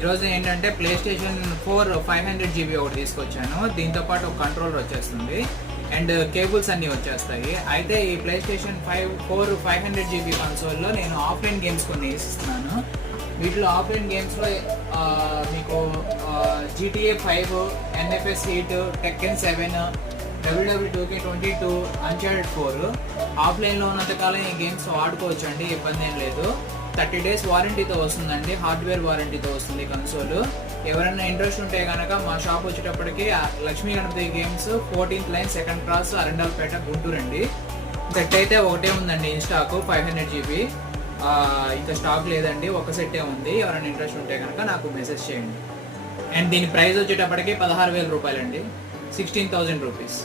ఈరోజు ఏంటంటే play station 4 500GB ఒకటి తీసుకొచ్చాను. దీంతో పాటు ఒక కంట్రోలర్ వచ్చేస్తుంది అండ్ కేబుల్స్ అన్నీ వచ్చేస్తాయి. అయితే ఈ ప్లే స్టేషన్ 4 500GB కన్సోల్లో నేను ఆఫ్లైన్ గేమ్స్ కొన్ని వేసిస్తున్నాను. వీటిలో ఆఫ్లైన్ గేమ్స్లో మీకు GTA 5, NFS heat, Tekken 7, WWE 2K22, Uncharted 4 ఆఫ్లైన్లో ఉన్నంతకాలం ఈ గేమ్స్ ఆడుకోవచ్చు అండి, ఇబ్బంది ఏం లేదు. 30 days వారంటీతో వస్తుందండి, హార్డ్వేర్ వారంటీతో వస్తుంది కన్సోల్. ఎవరైనా ఇంట్రెస్ట్ ఉంటే కనుక మా షాప్ వచ్చేటప్పటికి Lakshmi Ganapathi games 14th line 2nd cross Arundelpet Guntur అండి. సెట్ అయితే ఒకటే ఉందండి ఇన్ స్టాక్ 500GB, ఇంకా స్టాక్ లేదండి, ఒక సెట్టే ఉంది. ఎవరైనా ఇంట్రెస్ట్ ఉంటే కనుక నాకు మెసేజ్ చేయండి. అండ్ దీని ప్రైస్ వచ్చేటప్పటికి 16,000 రూపాయలండి, 16,000 రూపీస్.